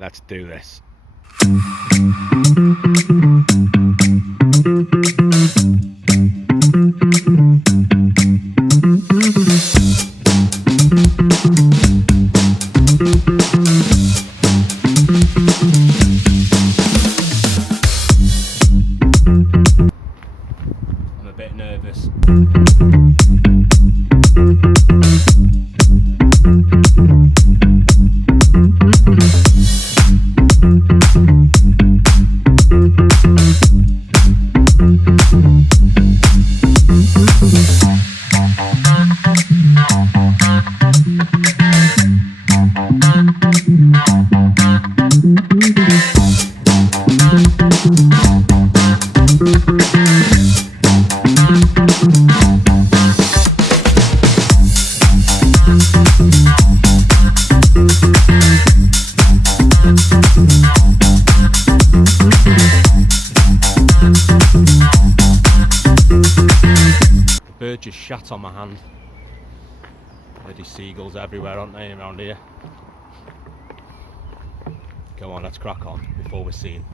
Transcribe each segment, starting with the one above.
Let's do this. I'm a bit nervous. Bird just shat on my hand. Bloody seagulls everywhere, aren't they, around here? Come on, let's crack on before we're seen.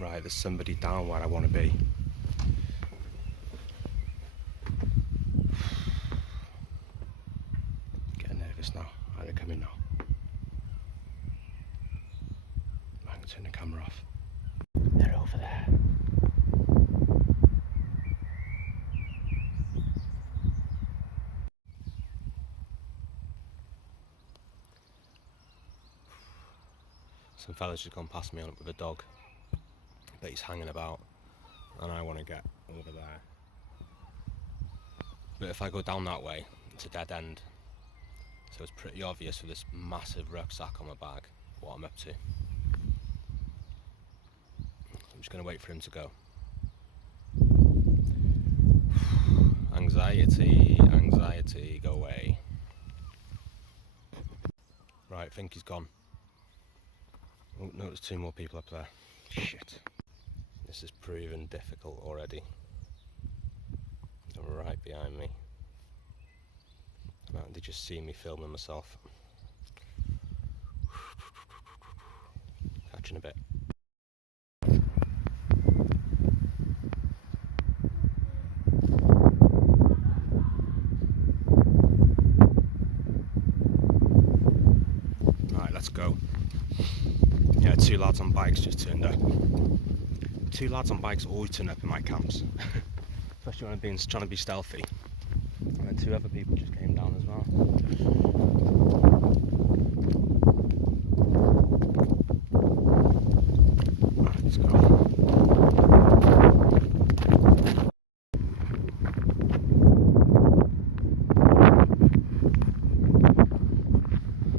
Right, there's somebody down where I want to be. Getting nervous now. Are they coming now? I'm going to turn the camera off. They're over there. Some fella's just gone past me on it with a dog. But he's hanging about, and I want to get over there. But if I go down that way, it's a dead end. So it's pretty obvious with this massive rucksack on my back what I'm up to. I'm just going to wait for him to go. Anxiety, anxiety, go away. Right, I think he's gone. Oh no, there's two more people up there. Shit. This is proving difficult already. They're right behind me. They just see me filming myself. Catching a bit. Right, let's go. Yeah, two lads on bikes just turned up. Two lads on bikes always turn up in my camps, especially when I'm trying to be stealthy. And then two other people just came down as well. Right, let's go.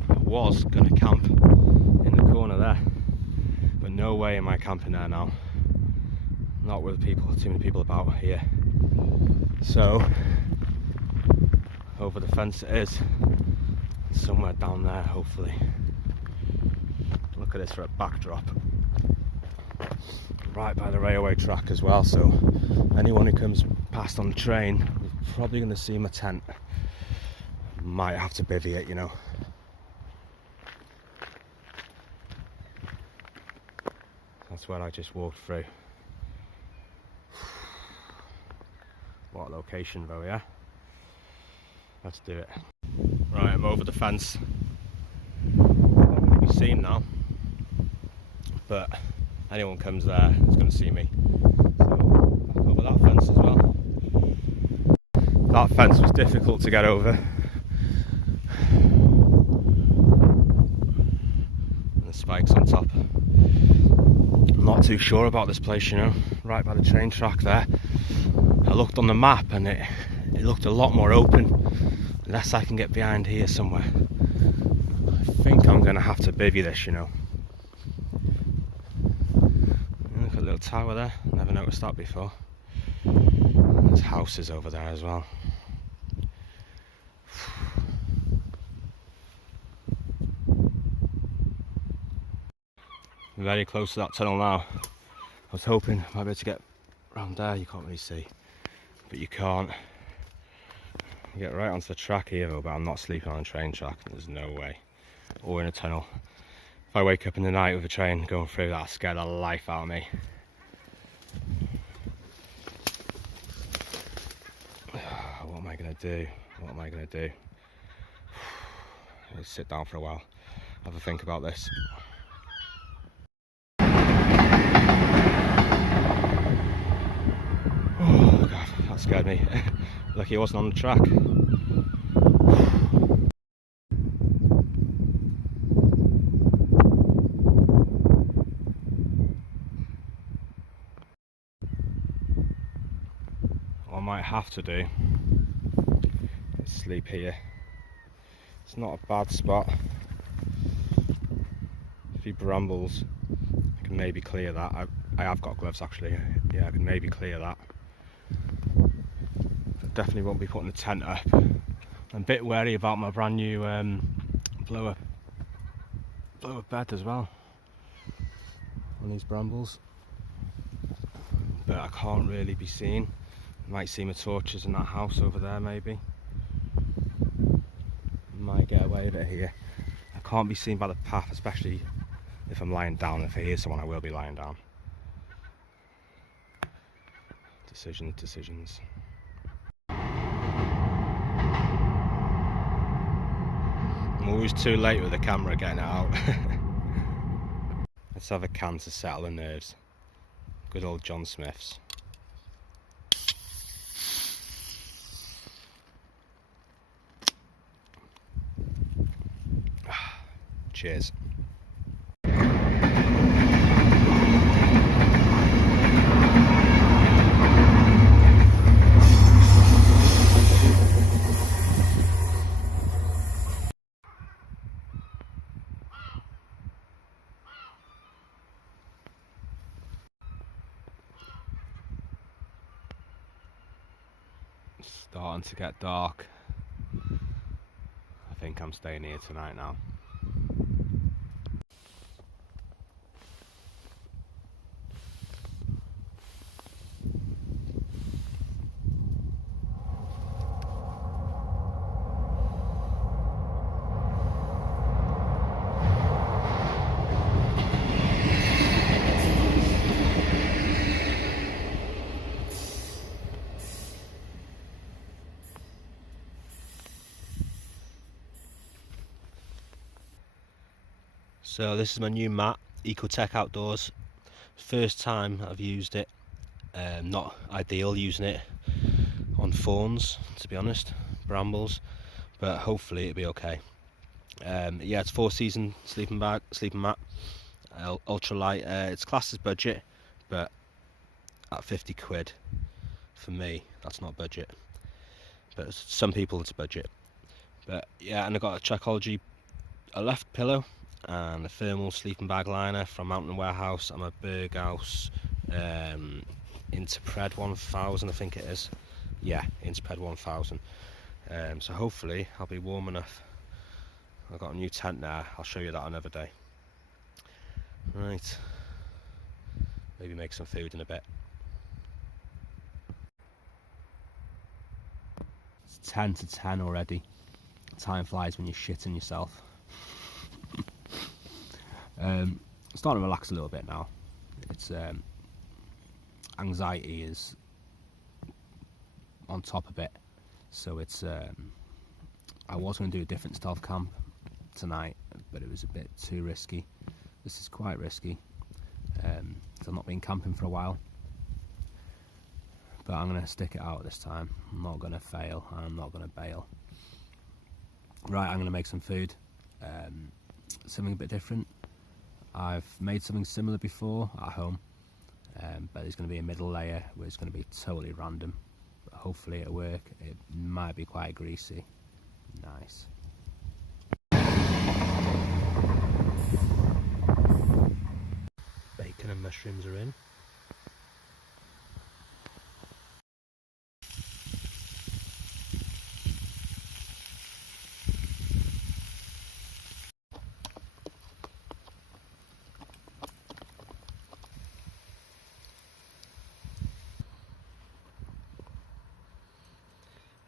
I was going to camp in the corner there, but no way am I camping there now. Not with people, too many people about here. So, over the fence it is. Somewhere down there, hopefully. Look at this for a backdrop. Right by the railway track as well, so anyone who comes past on the train is probably going to see my tent. Might have to bivvy it, you know. That's where I just walked through. What a location though, yeah? Let's do it. Right, I'm over the fence. be seen now, but anyone comes there is going to see me. So back over that fence as well. That fence was difficult to get over. And the spikes on top. I'm not too sure about this place, you know, right by the train track there. I looked on the map and it looked a lot more open, unless I can get behind here somewhere. I think I'm going to have to bivvy this, you know. Look at the little tower there, never noticed that before. There's houses over there as well. I'm very close to that tunnel now. I was hoping I might be able to get around there. You can't really see, but you can't. You get right onto the track here though, but I'm not sleeping on a train track. There's no way. Or in a tunnel. If I wake up in the night with a train going through, that'll scare the life out of me. What am I gonna do? What am I gonna do? Let's sit down for a while, have a think about this. Oh god, that scared me. Lucky it wasn't on the track. What I might have to do is sleep here. It's not a bad spot. A few brambles. I can maybe clear that. I have got gloves actually. Yeah, I can maybe clear that. Definitely won't be putting the tent up. I'm a bit wary about my brand new blow up bed as well on these brambles, but I can't really be seen. You might see my torches in that house over there maybe. Might get away with it here. I can't be seen by the path, especially if I'm lying down. If I hear someone, I will be lying down. Decisions. I'm always too late with the camera getting it out. Let's have a can to settle the nerves. Good old John Smith's. Cheers. Starting to get dark. I think I'm staying here tonight now. So this is my new mat, Ecotech Outdoors. First time I've used it. Not ideal using it on fawns, to be honest, brambles, but hopefully it'll be okay. Yeah, it's 4-season sleeping mat, ultra light. It's classed as budget, but at 50 quid for me, that's not budget. But some people it's budget. But yeah, and I got a left pillow and a thermal sleeping bag liner from Mountain Warehouse and my Berghaus Interpred 1000, I think it is. Yeah, Interpred 1000. So hopefully I'll be warm enough. I've got a new tent there, I'll show you that another day. Right, maybe make some food in a bit. It's 10 to 10 already. Time flies when you're shitting yourself. Starting to relax a little bit now. It's anxiety is on top a bit, so it's I was going to do a different stealth camp tonight, but it was a bit too risky. This is quite risky, so I've not been camping for a while, but I'm going to stick it out this time. I'm not going to fail, and I'm not going to bail. Right, I'm going to make some food, something a bit different. I've made something similar before at home, but there's going to be a middle layer where it's going to be totally random, but hopefully it'll work. It might be quite greasy. Nice. Bacon and mushrooms are in.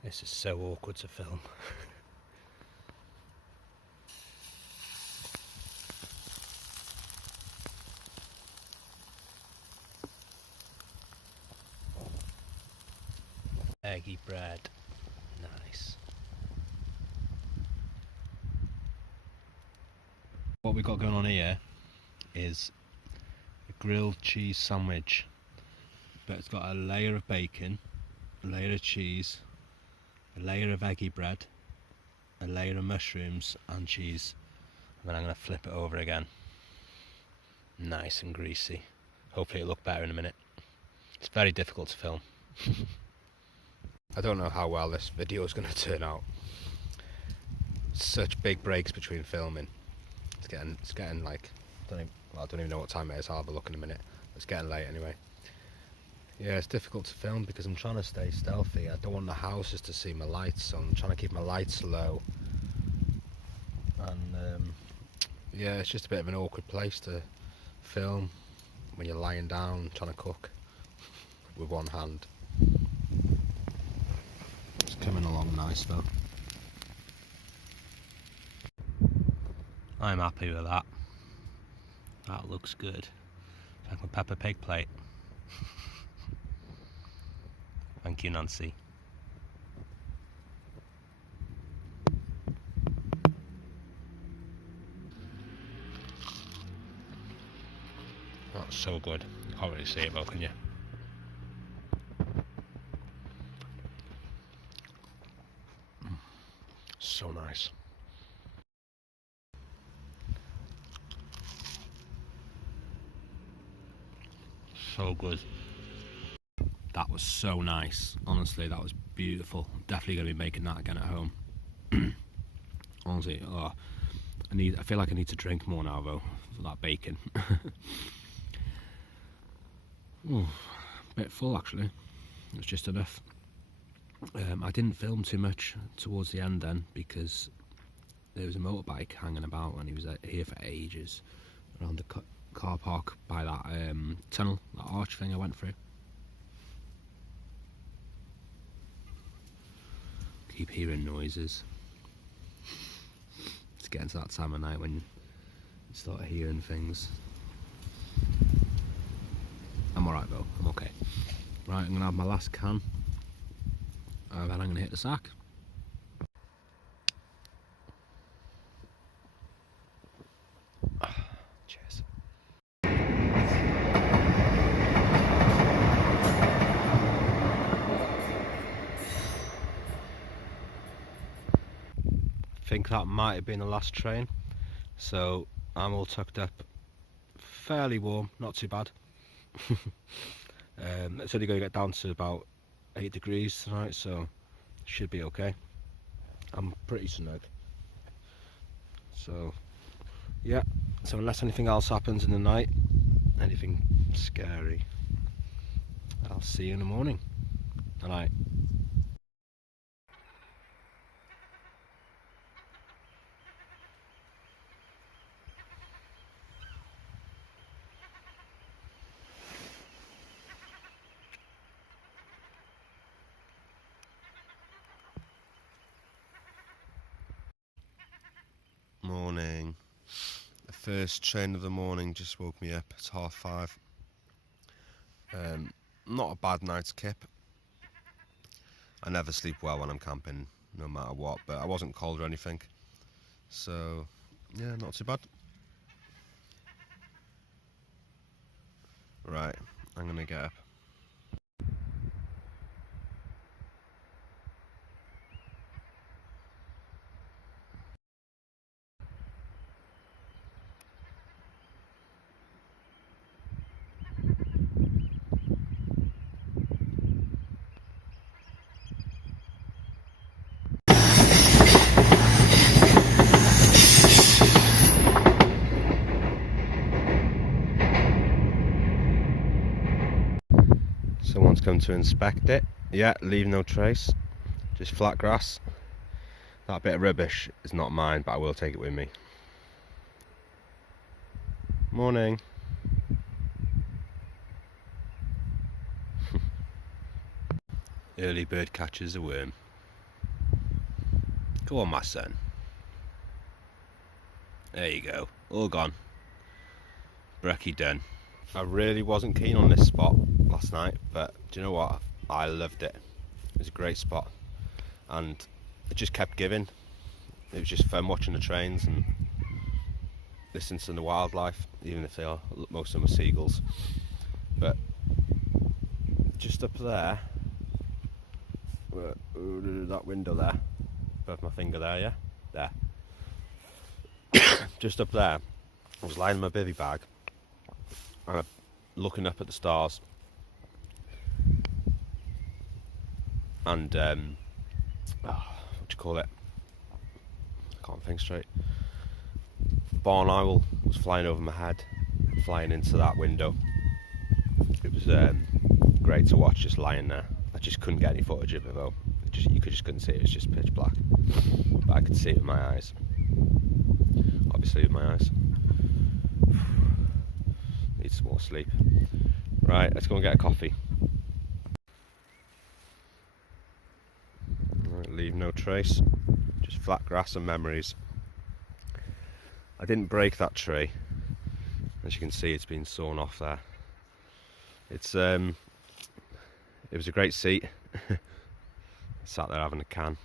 This is so awkward to film. Eggy bread. Nice. What we've got going on here is a grilled cheese sandwich, but it's got a layer of bacon, a layer of cheese, a layer of eggy bread, a layer of mushrooms and cheese, and then I'm going to flip it over again. Nice and greasy. Hopefully it'll look better in a minute. It's very difficult to film. I don't know how well this video is going to turn out. Such big breaks between filming. It's getting like, I don't even know what time it is. I'll have a look in a minute. It's getting late anyway. Yeah, it's difficult to film because I'm trying to stay stealthy. I don't want the houses to see my lights, so I'm trying to keep my lights low. And yeah, it's just a bit of an awkward place to film when you're lying down trying to cook with one hand. It's coming along nice though. I'm happy with that. That looks good. Like my Peppa Pig plate. Thank you, Nancy. That's so good. You can't really see it though, can you? So nice. So good. That was so nice. Honestly, that was beautiful. Definitely going to be making that again at home. Honestly, oh, I feel like I need to drink more now though for that bacon. Ooh, a bit full actually. It's just enough. I didn't film too much towards the end then because there was a motorbike hanging about and he was here for ages around the car park by that tunnel, that arch thing I went through. Keep hearing noises. It's getting to that time of night when you start hearing things. I'm alright though, I'm okay. Right, I'm gonna have my last can. Then I'm gonna hit the sack. Cheers. I think that might have been the last train, so I'm all tucked up, fairly warm, not too bad. It's only going to get down to about 8 degrees tonight, so should be okay. I'm pretty snug. So yeah, so unless anything else happens in the night, anything scary, I'll see you in the morning. Good night. Morning. The first train of the morning just woke me up. It's 5:30. Not a bad night's kip. I never sleep well when I'm camping, no matter what, but I wasn't cold or anything. So Yeah, not too bad. Right, I'm gonna get up. Someone's come to inspect it. Yeah, leave no trace. Just flat grass. That bit of rubbish is not mine, but I will take it with me. Morning. Early bird catches a worm. Go on, my son. There you go. All gone. Brekkie done. I really wasn't keen on this spot last night, but do you know what? I loved it. It was a great spot, and it just kept giving. It was just fun watching the trains and listening to the wildlife, even if they are, most of them are seagulls. But just up there, that window there, above my finger there, yeah? There. Just up there, I was lying in my bivvy bag, and I'm looking up at the stars, and what do you call it? I can't think straight. Barn owl was flying over my head, flying into that window. It was great to watch, just lying there. I just couldn't get any footage of it though. You just couldn't see it. It was just pitch black, but I could see it with my eyes. Obviously with my eyes. Need some more sleep. Right, let's go and get a coffee. Right, leave no trace. Just flat grass and memories. I didn't break that tree. As you can see, it's been sawn off there. It's it was a great seat. Sat there having a can.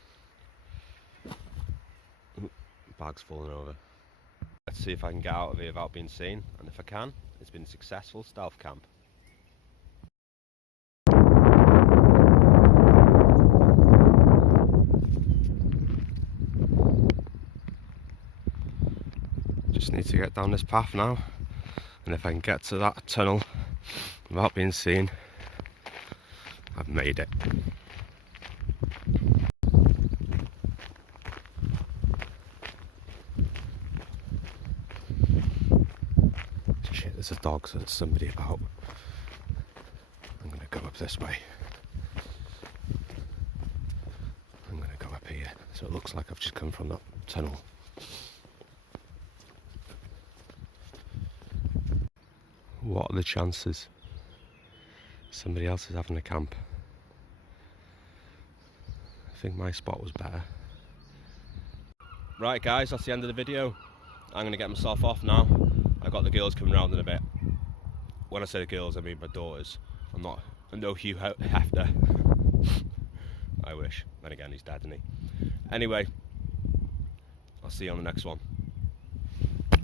Ooh, bag's falling over. Let's see if I can get out of here without being seen, and if I can, it's been a successful stealth camp. Just need to get down this path now, and if I can get to that tunnel without being seen, I've made it. Shit, there's a dog, so there's somebody about. I'm gonna go up this way. I'm gonna go up here, so it looks like I've just come from that tunnel. What are the chances somebody else is having a camp? I think my spot was better. Right guys, that's the end of the video. I'm going to get myself off now. I've got the girls coming round in a bit. When I say the girls, I mean my daughters. I'm no Hugh Hefner. I wish. Then again, he's dead, isn't he? Anyway, I'll see you on the next one.